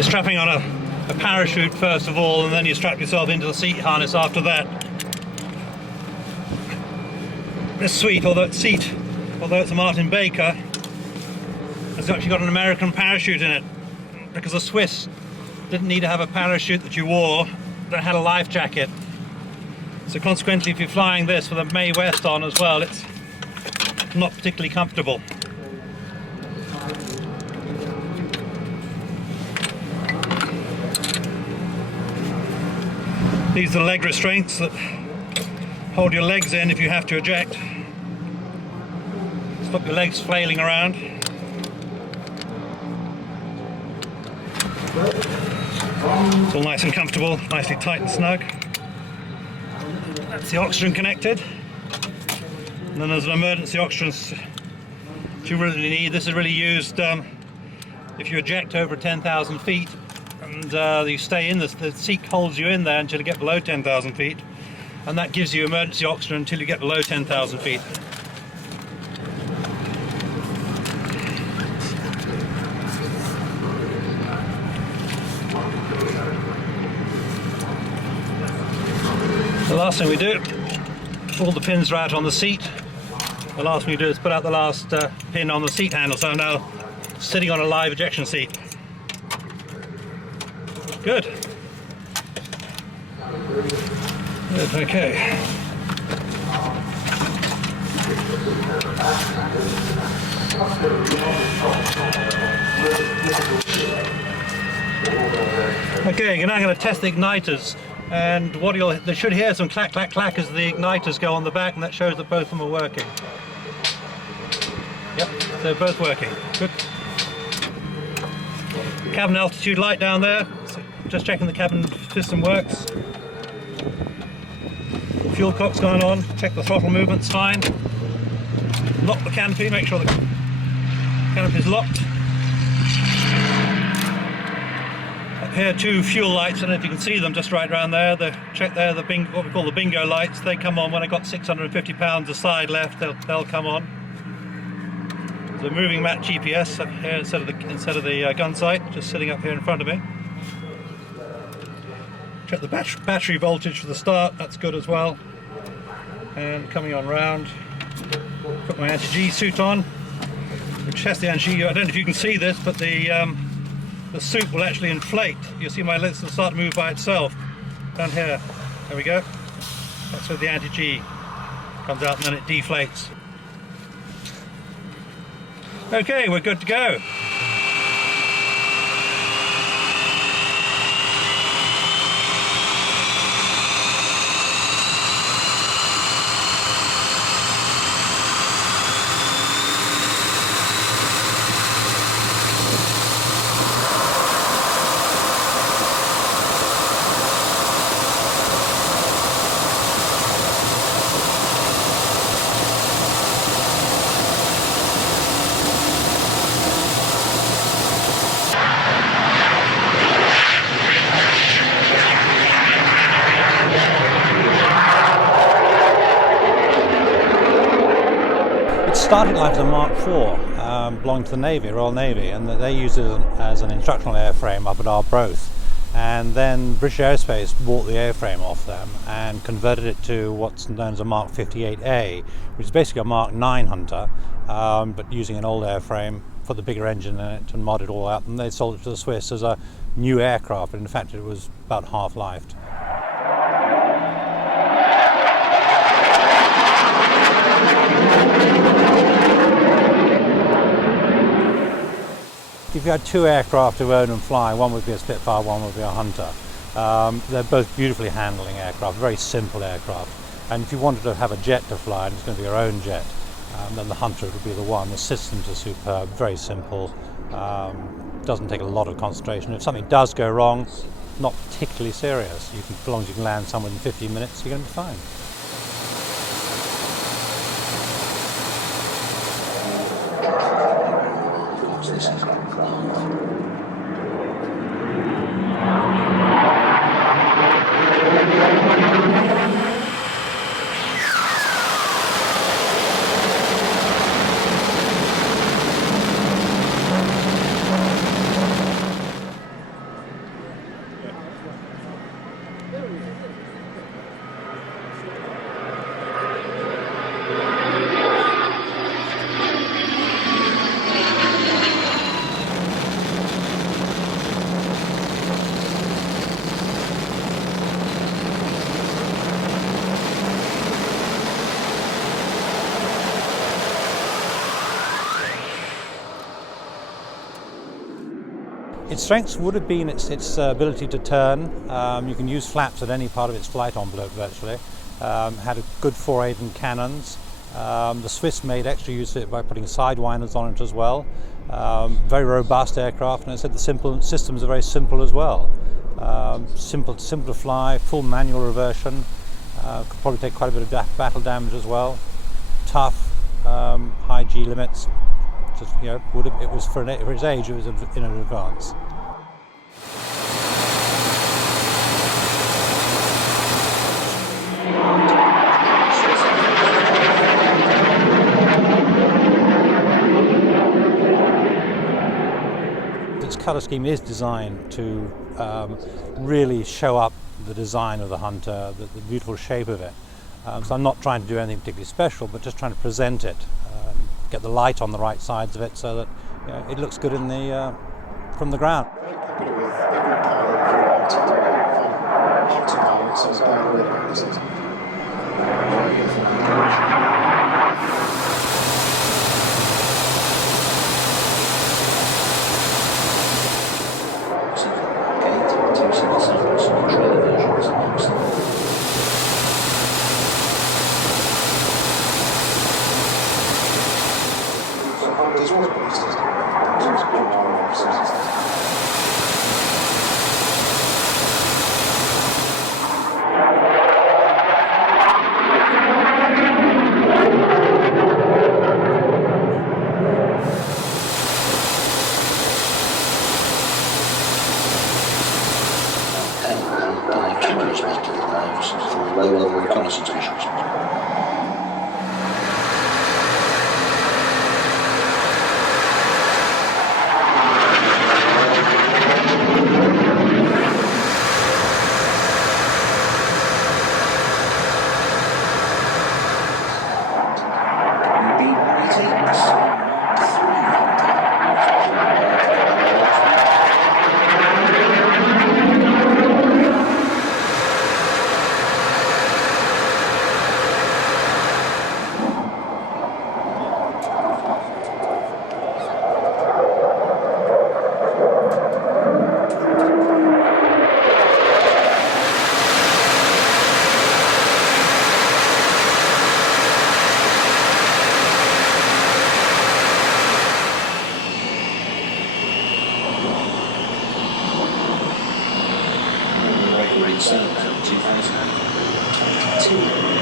You're strapping on a parachute first of all, and then you strap yourself into the seat harness after that. This suite, although it's a Martin Baker, has actually got an American parachute in it, because the Swiss didn't need to have a parachute that you wore that had a life jacket. So consequently, if you're flying this with a Mae West on as well, it's not particularly comfortable. These are the leg restraints that hold your legs in if you have to eject. Stop your legs flailing around. It's all nice and comfortable, nicely tight and snug. That's the oxygen connected. And then there's an emergency oxygen you really need. This is really used if you eject over 10,000 feet and you stay in this, the seat holds you in there until you get below 10,000 feet. And that gives you emergency oxygen until you get below 10,000 feet. The last thing we do, all the pins are out on the seat. The last thing we do is put out the last pin on the seat handle, so I'm now sitting on a live ejection seat. Good. Good, okay. Okay, you're now going to test the igniters. And what they should hear some clack, clack, clack as the igniters go on the back, and that shows that both of them are working. Yep, they're both working. Good. Cabin altitude light down there. So just checking the cabin system works. Fuel cock's going on. Check the throttle movement's fine. Lock the canopy. Make sure the canopy's locked. Here, two fuel lights. I don't know if you can see them just right around there. Check there, what we call the bingo lights. They come on when I got 650 pounds a side left. They'll come on. There's a moving map GPS up here instead of the gun sight, just sitting up here in front of me. Check the battery voltage for the start. That's good as well. And coming on round. Put my anti-G suit on. Test the anti-G. I don't know if you can see this, but the suit will actually inflate. You'll see my lids will start to move by itself. Down here. There we go. That's where the anti-G comes out and then it deflates. Okay, we're good to go. Started life as a Mark IV, belonging to the Navy, Royal Navy, and they used it as an instructional airframe up at Arbroath. And then British Aerospace bought the airframe off them and converted it to what's known as a Mark 58A, which is basically a Mark 9 Hunter, but using an old airframe, put the bigger engine in it and modded it all out, and they sold it to the Swiss as a new aircraft, but in fact it was about half-lifed. If you had two aircraft to own and fly, one would be a Spitfire, one would be a Hunter. They're both beautifully handling aircraft, very simple aircraft. And if you wanted to have a jet to fly, and it's going to be your own jet, then the Hunter would be the one. The systems are superb, very simple, doesn't take a lot of concentration. If something does go wrong, not particularly serious. As long as you can land somewhere in 15 minutes, you're going to be fine. Its strengths would have been its ability to turn. You can use flaps at any part of its flight envelope virtually. Had a good 4 Avon cannons. The Swiss made extra use of it by putting sidewinders on it as well. Very robust aircraft, and I said the systems are very simple as well. Simple to fly, full manual reversion. Could probably take quite a bit of battle damage as well. Tough, high G limits. Just, it was for its age, it was in an advance. Its colour scheme is designed to really show up the design of the Hunter, the beautiful shape of it. So I'm not trying to do anything particularly special, but just trying to present it, get the light on the right sides of it so that it looks good in the from the ground. low-level reconnaissance missions. Rolls-Royce 2022.